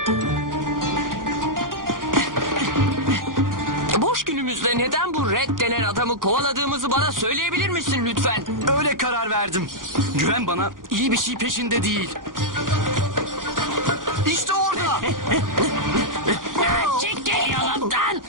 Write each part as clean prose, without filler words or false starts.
Boş günümüzde neden bu Red denen adamı kovaladığımızı bana söyleyebilir misin lütfen? Öyle karar verdim. Güven bana, iyi bir şey peşinde değil. İşte orada. Çekil yolumdan.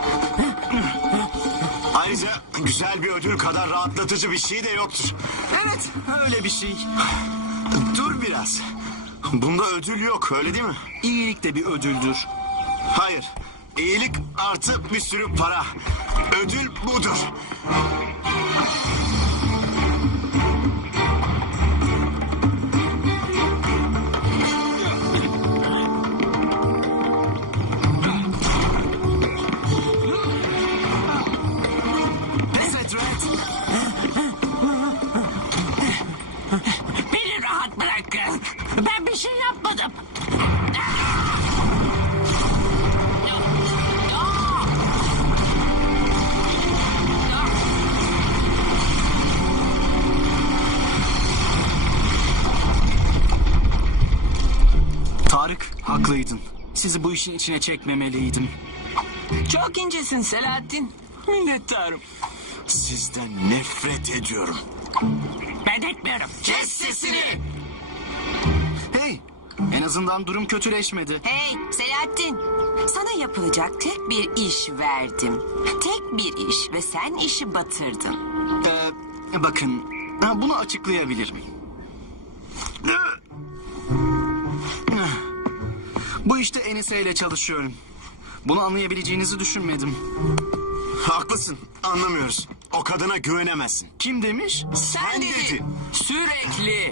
Ayrıca güzel bir ödül kadar rahatlatıcı bir şey de yoktur. Evet, öyle bir şey. Dur biraz. Bunda ödül yok, öyle değil mi? İyilik de bir ödüldür. Hayır. İyilik artı bir sürü para. Ödül budur. Evet Red. Beni rahat bırakın. Ben bir şey yapmadım. Tarık, haklıydın. Sizi bu işin içine çekmemeliydim. Çok incesin Selahattin. Minnettarım. Sizden nefret ediyorum. Ben etmiyorum. Kes sesini. Hey, en azından durum kötüleşmedi. Hey Selahattin, sana yapılacak tek bir iş verdim. Tek bir iş ve sen işi batırdın. Bakın, bunu açıklayabilirim. Bu işte Enise ile çalışıyorum. Bunu anlayabileceğinizi düşünmedim. Haklısın, anlamıyoruz. O kadına güvenemezsin. Kim demiş? Sen dedin. Sürekli.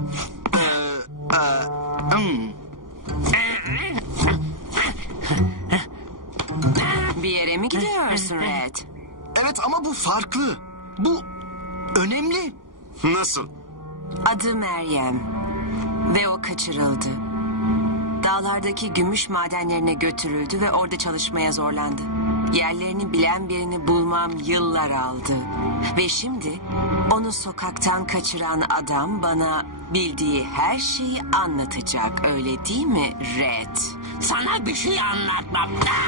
Bir yere mi gidiyorsun Red? Evet ama bu farklı. Bu önemli. Nasıl? Adı Meryem ve o kaçırıldı. Dağlardaki gümüş madenlerine götürüldü ve orada çalışmaya zorlandı. Yerlerini bilen birini bulmam yıllar aldı. Ve şimdi onu sokaktan kaçıran adam bana bildiği her şeyi anlatacak, öyle değil mi Red? Sana bir şey anlatmam.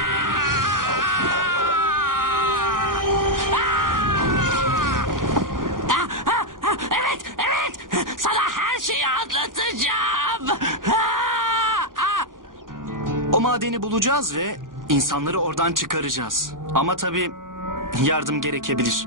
Evet, evet. Sana her şeyi anlatacağım. O madeni bulacağız ve insanları oradan çıkaracağız. Ama tabii yardım gerekebilir.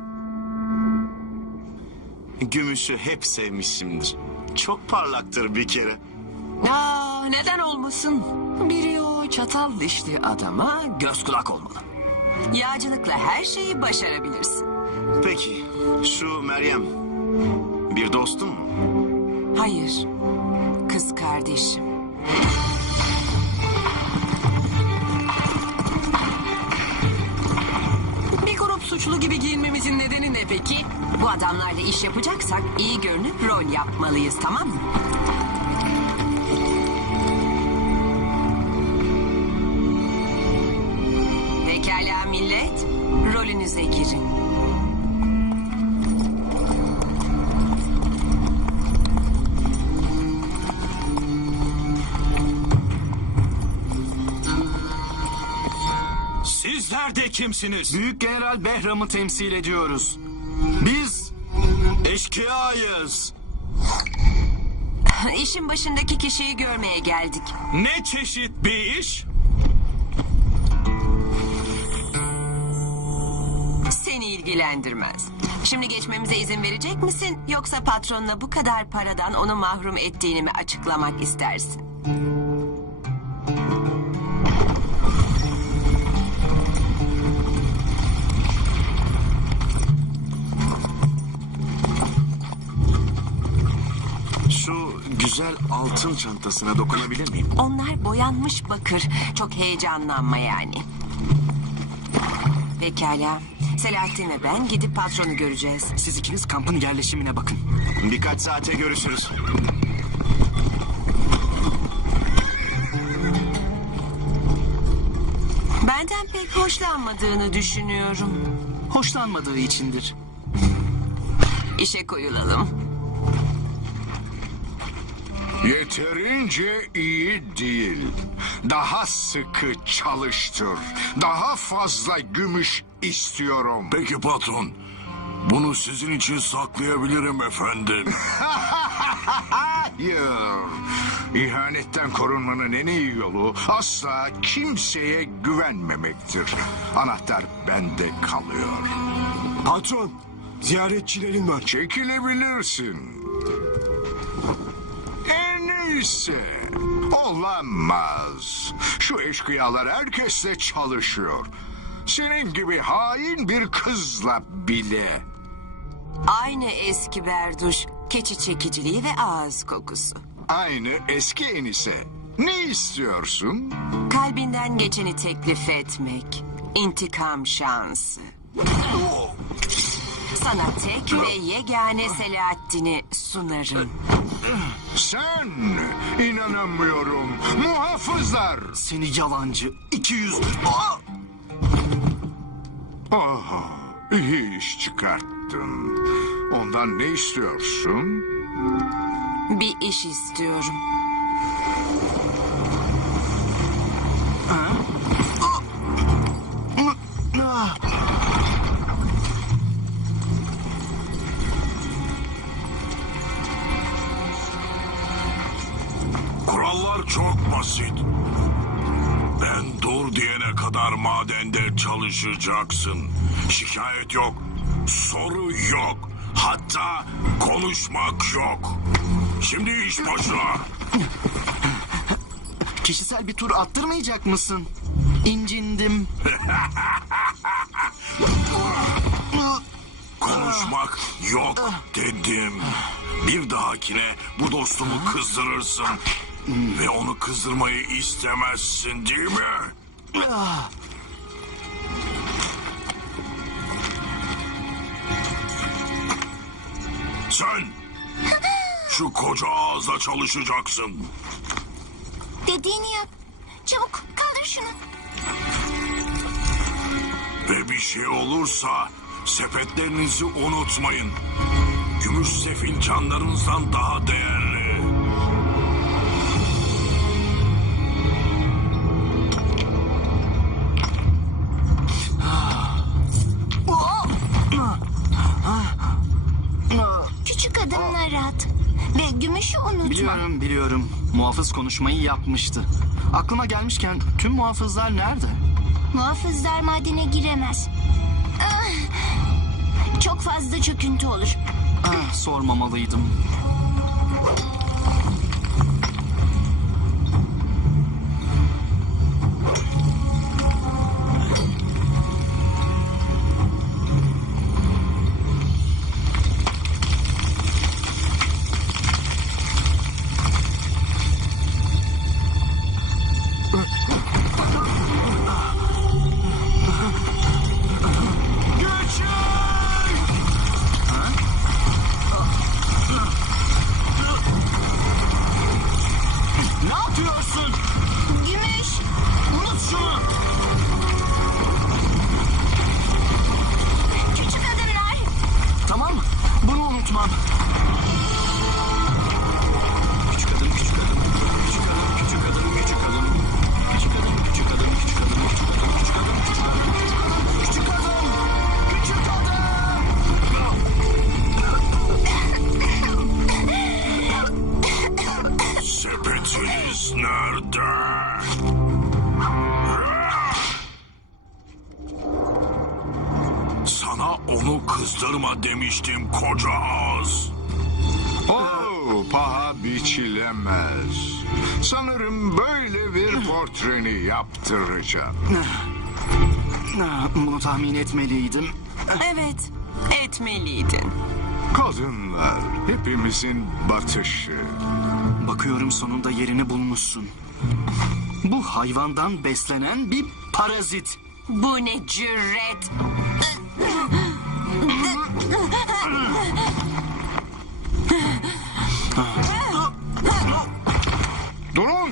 Gümüşü hep sevmişimdir. Çok parlaktır bir kere. Neden olmasın? Biri o çatal dişli adama göz kulak olmalı. Yağcılıkla her şeyi başarabilirsin. Peki, şu Meryem bir dostun mu? Hayır, kız kardeşim. Bir grup suçlu gibi giyinmemizin nedeni ne peki? Bu adamlarla iş yapacaksak iyi görünüp rol yapmalıyız, tamam mı? Pekala millet, rolünüze girin. Sizler de kimsiniz? Büyük General Behram'ı temsil ediyoruz. Biz Eşkıyayız. İşin başındaki kişiyi görmeye geldik. Ne çeşit bir iş? Seni ilgilendirmez. Şimdi geçmemize izin verecek misin? Yoksa patronla bu kadar paradan onu mahrum ettiğini mi açıklamak istersin? Şu güzel altın çantasına dokunabilir miyim? Onlar boyanmış bakır. Çok heyecanlanma yani. Pekala. Selahattin ve ben gidip patronu göreceğiz. siz ikiniz kampın yerleşimine bakın. Birkaç saate görüşürüz. Benden pek hoşlanmadığını düşünüyorum. Hoşlanmadığı içindir. İşe koyulalım. Yeterince iyi değil. Daha sıkı çalıştır. Daha fazla gümüş istiyorum. Peki patron. Bunu sizin için saklayabilirim efendim. Hayır. İhanetten korunmanın en iyi yolu asla kimseye güvenmemektir. Anahtar bende kalıyor. Patron, ziyaretçilerin var. Çekilebilirsin. En iyisi. Olamaz. Şu eşkıyalar herkesle çalışıyor. Senin gibi hain bir kızla bile. Aynı eski berduş, keçi çekiciliği ve ağız kokusu. Aynı eski enise. Ne istiyorsun? Kalbinden geçeni teklif etmek. İntikam şansı. Sana tek ve yegane Selahattin'i sunarım. Sen inanamıyorum. Muhafızlar. Seni yalancı, 200'lü. Oh, iyi iş çıkarttın. Ondan ne istiyorsun? Bir iş istiyorum. Kurallar çok basit. Ben dur diyene kadar madende çalışacaksın. Şikayet yok, soru yok, hatta konuşmak yok. Şimdi iş başına. Kişisel bir tur attırmayacak mısın? İncindim. Konuşmak yok dedim. Bir dahakine bu dostumu kızdırırsın. Ve onu kızdırmayı istemezsin değil mi? Sen şu koca ağızla çalışacaksın. Dediğini yap. Çabuk kaldır şunu. Ve bir şey olursa sepetlerinizi unutmayın. Gümüş sefil canlarınızdan daha değerli. Küçük adımlar at. Ve gümüşü unutma. Biliyorum. Muhafız konuşmayı yapmıştı. Aklıma gelmişken tüm muhafızlar nerede? Muhafızlar madene giremez. Çok fazla çöküntü olur. Sormamalıydım. Ne yapıyorsun? Gümüş. Unut şunu. Küçük adımlar. Tamam, bunu unutmam. Küçük adım, küçük adım. Küçük adım, küçük adım, küçük adım. Küçük adım, küçük adım, küçük adım, küçük adım, küçük adım, küçük adım. Küçük adım, küçük adım. Sepetiniz nerede? Sana onu kızdırma demiştim koca ağız. Oh, paha biçilemez. Sanırım böyle bir portreni yaptıracağım. Bunu tahmin etmeliydim. Evet, etmeliydin. Kadınlar hepimizin batışı. Bakıyorum sonunda yerini bulmuşsun. Bu hayvandan beslenen bir parazit. Bu ne cüret. Durun!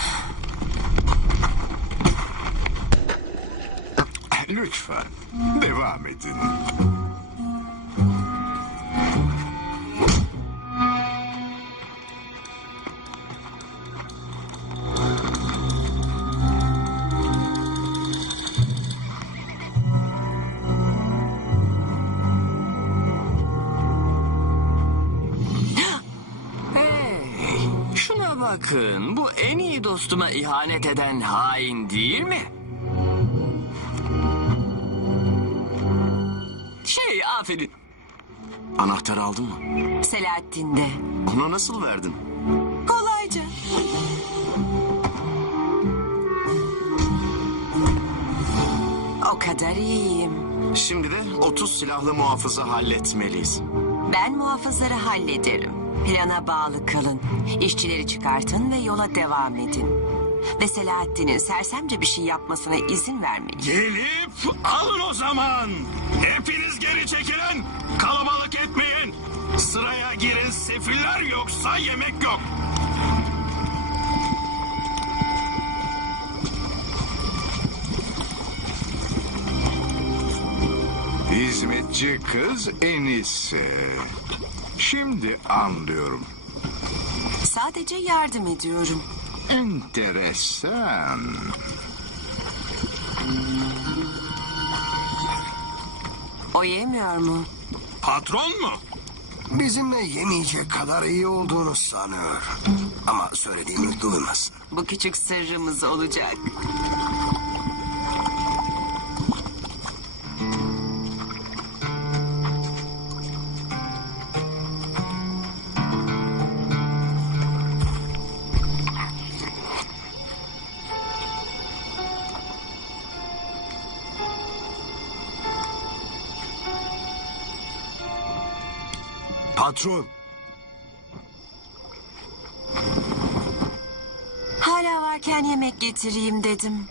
Lütfen devam edin. Bana bakın, bu en iyi dostuma ihanet eden hain değil mi? Aferin. Anahtarı aldın mı? Selahattin'de. Ona nasıl verdin? Kolayca. O kadar iyiyim. Şimdi de 30 silahlı muhafızı halletmeliyiz. Ben muhafızları hallederim. Plana bağlı kalın. İşçileri çıkartın ve yola devam edin. Ve Selahattin'in sersemce bir şey yapmasına izin vermeyin. Gelip alın o zaman. Hepiniz geri çekilin. Kalabalık etmeyin. Sıraya girin sefiller, yoksa yemek yok. Hizmetçi kız Enise. Şimdi anlıyorum. Sadece yardım ediyorum. Enteresan. O yemiyor mu? Patron mu? Bizimle yemeyecek kadar iyi olduğunu sanıyor. Ama söylediğimi duymasın. Bu küçük sırrımız olacak. Patron, Hala varken yemek getireyim dedim.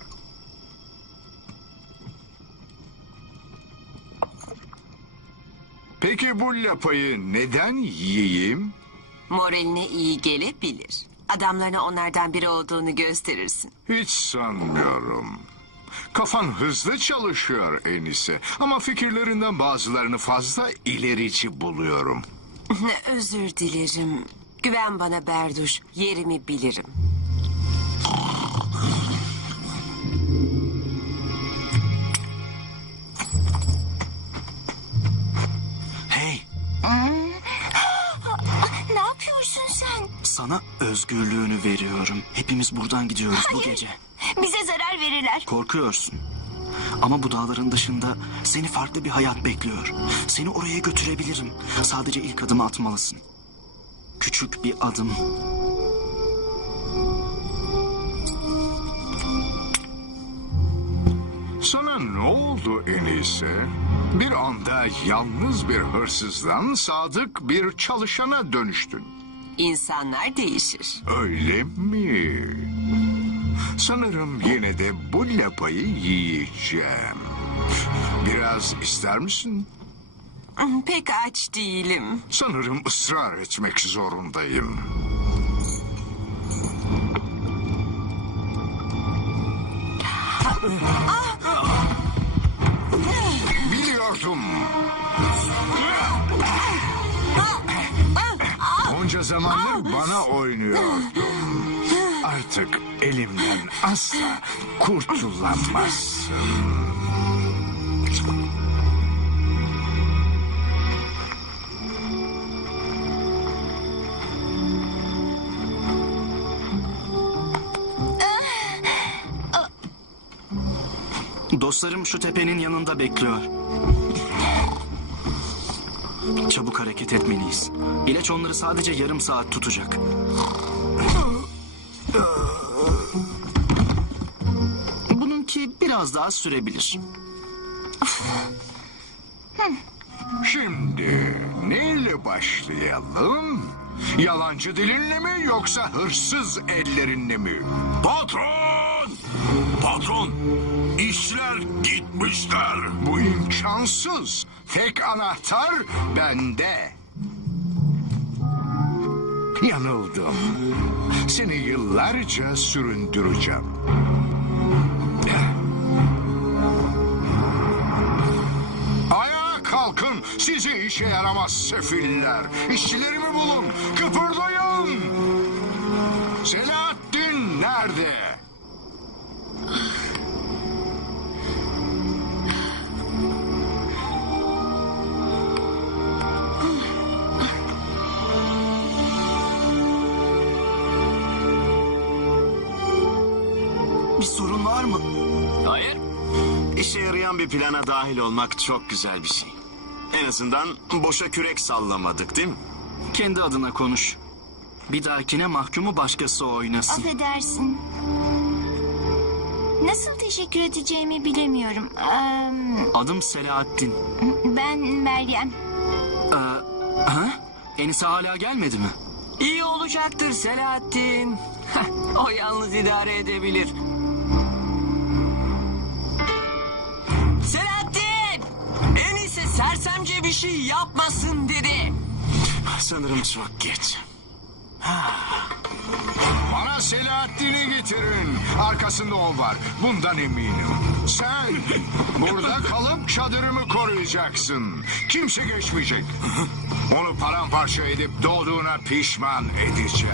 Peki bu lapayı neden yiyeyim? Moraline iyi gelebilir. Adamlarına onlardan biri olduğunu gösterirsin. Hiç sanmıyorum. Kafan hızlı çalışıyor Enise. Ama fikirlerinden bazılarını fazla ilerici buluyorum. Özür dilerim. Güven bana Berduş. Yerimi bilirim. hey, Ne yapıyorsun sen? sana özgürlüğünü veriyorum. Hepimiz buradan gidiyoruz bu Hayır. gece. Bize zarar verirler. Korkuyorsun. Ama bu dağların dışında seni farklı bir hayat bekliyor. Seni oraya götürebilirim. Sadece ilk adımı atmalısın. Küçük bir adım. Sana ne oldu Enise? Bir anda yalnız bir hırsızdan sadık bir çalışana dönüştün. İnsanlar değişir. Öyle mi? Sanırım yine de bu lapayı yiyeceğim. Biraz ister misin? Pek aç değilim. Sanırım ısrar etmek zorundayım. Biliyordum. Onca zamandır bana oynuyordun. Artık elimden asla kurtulamazsın. Dostlarım şu tepenin yanında bekliyor. Çabuk hareket etmeliyiz. İlaç onları sadece yarım saat tutacak. Bununki biraz daha sürebilir. Şimdi neyle başlayalım? Yalancı dilinle mi yoksa hırsız ellerinle mi? Patron! Patron! İşçiler gitmişler. Bu imkansız. Tek anahtar bende. Yanıldım. Seni yıllarca süründüreceğim. Ayağa kalkın sizi işe yaramaz sefiller. İşçilerimi bulun. Kıpırdayın. Selahattin nerede? Bir sorun var mı? Hayır. İşe yarayan bir plana dahil olmak çok güzel bir şey. En azından boşa kürek sallamadık değil mi? Kendi adına konuş. Bir dahakine mahkumu başkası oynasın. Affedersin. Nasıl teşekkür edeceğimi bilemiyorum. Adım Selahattin. Ben Meryem. Ha? Enise hala gelmedi mi? İyi olacaktır Selahattin. O yalnız idare edebilir. Selahattin! En iyisi sersemce bir şey yapmasın dedi. Sanırım çok geç. Bana Selahattin'i getirin. Arkasında o var. Bundan eminim. Sen burada kalıp çadırımı koruyacaksın. Kimse geçmeyecek. Onu paramparça edip doğduğuna pişman edeceğim.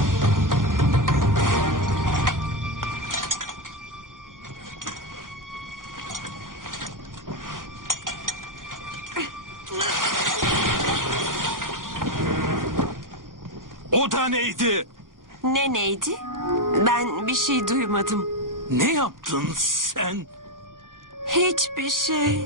O da neydi? Ne neydi? Ben bir şey duymadım. Ne yaptın sen? Hiçbir şey.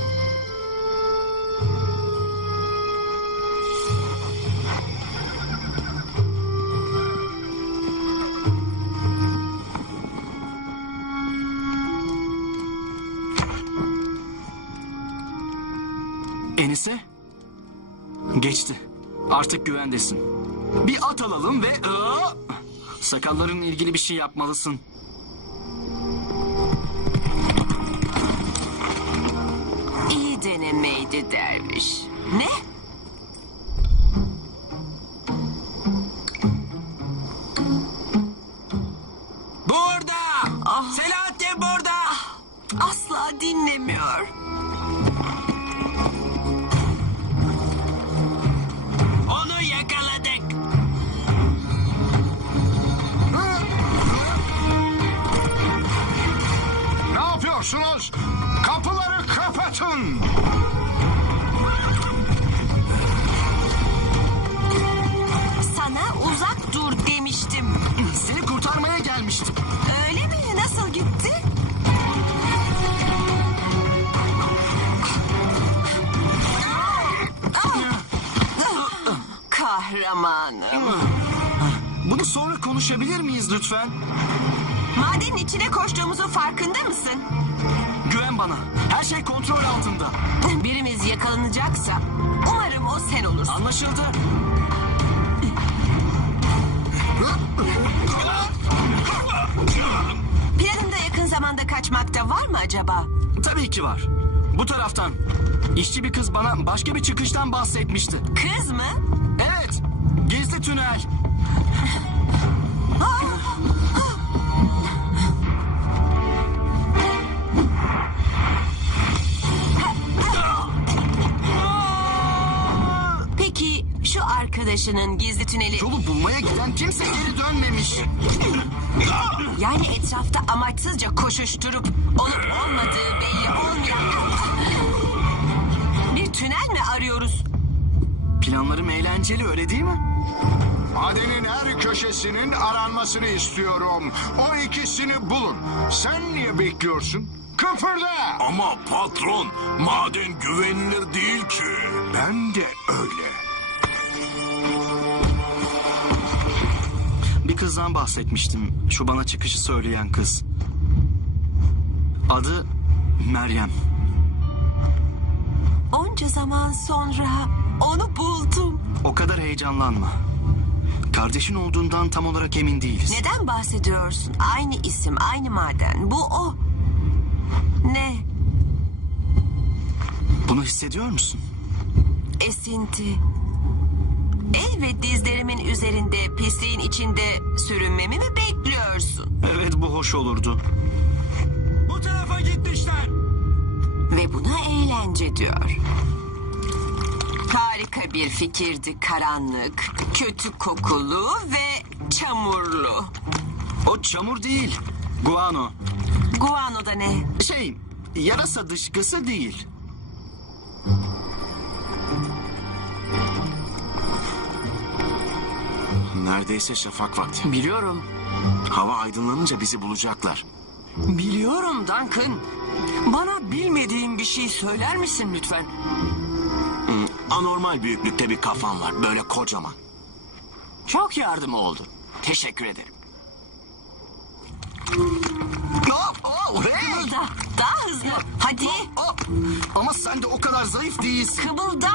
Enise? Geçti. Artık güvendesin. Bir at alalım ve... sakalların ilgili bir şey yapmalısın. İyi denemeydi derviş. Ne? Burada! Selahattin burada! Asla dinlemiyor. Onu yakaladık. Ne yapıyorsunuz? Kapıları kapatın. Sana uzak dur demiştim. Seni kurtarmaya gelmiştim. Öyle mi? Nasıl gitti? Kahramanım. Bunu sonra konuşabilir miyiz lütfen? Madenin içine koştuğumuzun farkında mısın? Güven bana. Her şey kontrol altında. Birimiz yakalanacaksa umarım o sen olursun. Anlaşıldı. Planında yakın zamanda kaçmakta var mı acaba? Tabii ki var. Bu taraftan. İşçi bir kız bana başka bir çıkıştan bahsetmişti. Kız mı? Evet. Gizli tünel. Peki şu arkadaşının gizli tüneli... Yolu bulmaya giden kimse geri dönmemiş. Yani etrafta amaçsızca koşuşturup olup olmadığı belli olmayan... Bir tünel mi arıyoruz? Planlarım eğlenceli, öyle değil mi? Madenin her köşesinin aranmasını istiyorum. O ikisini bulun. Sen niye bekliyorsun? Kıpırda! Ama patron, maden güvenilir değil ki. Ben de öyle. Bir kızdan bahsetmiştim. Şu bana çıkışı söyleyen kız. Adı Meryem. Onca zaman sonra onu buldum. O kadar heyecanlanma. Kardeşin olduğundan tam olarak emin değiliz. Neden bahsediyorsun? Aynı isim, aynı maden. Bu o. Ne? Bunu hissediyor musun? Esinti. El ve dizlerimin üzerinde pisliğin içinde sürünmemi mi bekliyorsun? Evet, bu hoş olurdu. Bu tarafa gitmişler. Ve buna eğlence diyor. Harika bir fikirdi, karanlık, kötü kokulu ve çamurlu. O çamur değil. Guano. Guano da ne? Yarasa dışkısı değil. Neredeyse şafak vakti. Biliyorum. Hava aydınlanınca bizi bulacaklar. Biliyorum Duncan. Bana bilmediğin bir şey söyler misin lütfen? Anormal büyüklükte bir kafan var. Böyle kocaman. Çok yardımı oldu. Teşekkür ederim. Hey! Kımılda. Daha hızlı. Hadi. Ama sen de o kadar zayıf değilsin. Kımılda.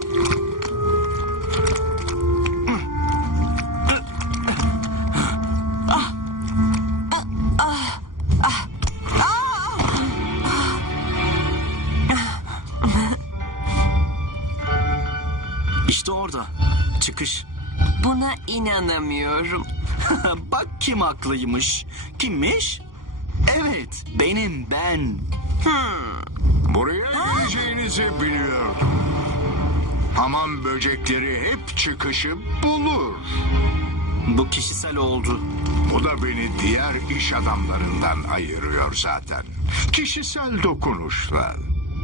İşte orada. Çıkış. Buna inanamıyorum. Bak kim haklıymış. Kimmiş? Evet, ben. Buraya geleceğinizi biliyordum. Hamam böcekleri hep çıkışı bulur. Bu kişisel oldu. Bu da beni diğer iş adamlarından ayırıyor zaten. Kişisel dokunuşlar.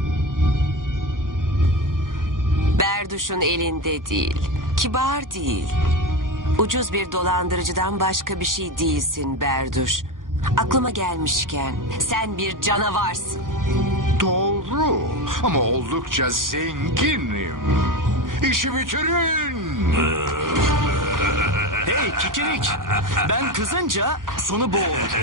Berduş'un elinde değil. Kibar değil. Ucuz bir dolandırıcıdan başka bir şey değilsin Berduş. Aklıma gelmişken sen bir canavarsın. Doğru ama oldukça zenginim. İşi bitirin. Hey kikirik. Ben kızınca sonu bu olur.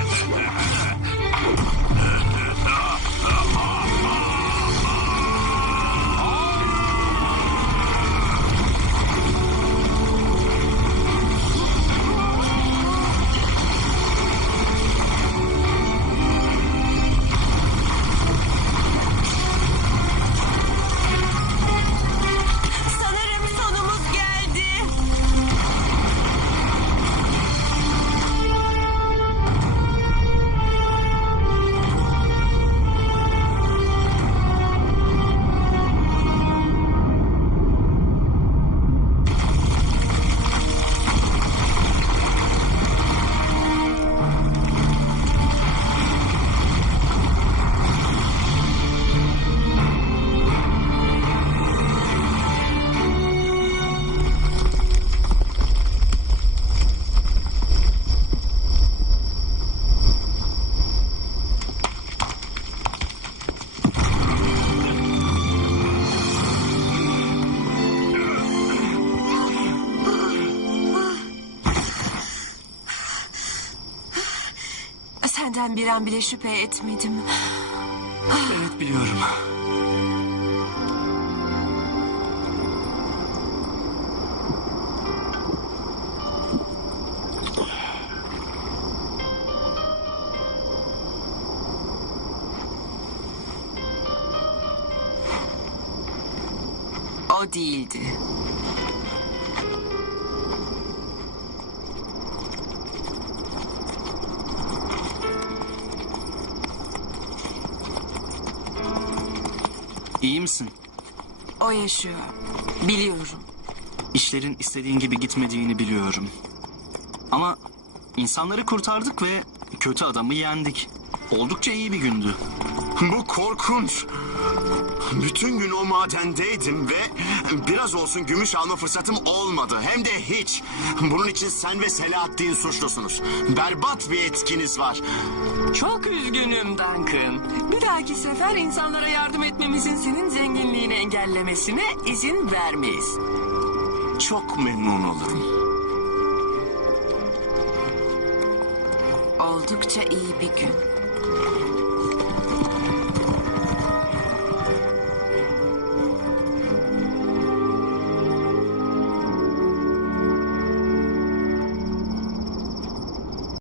Sanırım sonumuz geldi. Senden bir an bile şüphe etmedim. Evet biliyorum. O değildi. İyi misin? O yaşıyor. Biliyorum. İşlerin istediğin gibi gitmediğini biliyorum. Ama insanları kurtardık ve kötü adamı yendik. Oldukça iyi bir gündü. Bu korkunç. Bütün gün o madendeydim ve biraz olsun gümüş alma fırsatım olmadı. Hem de hiç. Bunun için sen ve Selahattin suçlusunuz. Berbat bir etkiniz var. Çok üzgünüm Duncan. Bir dahaki sefer insanlara yardım etmemizin senin zenginliğini engellemesine izin vermeyiz. Çok memnun olurum. Oldukça iyi bir gün.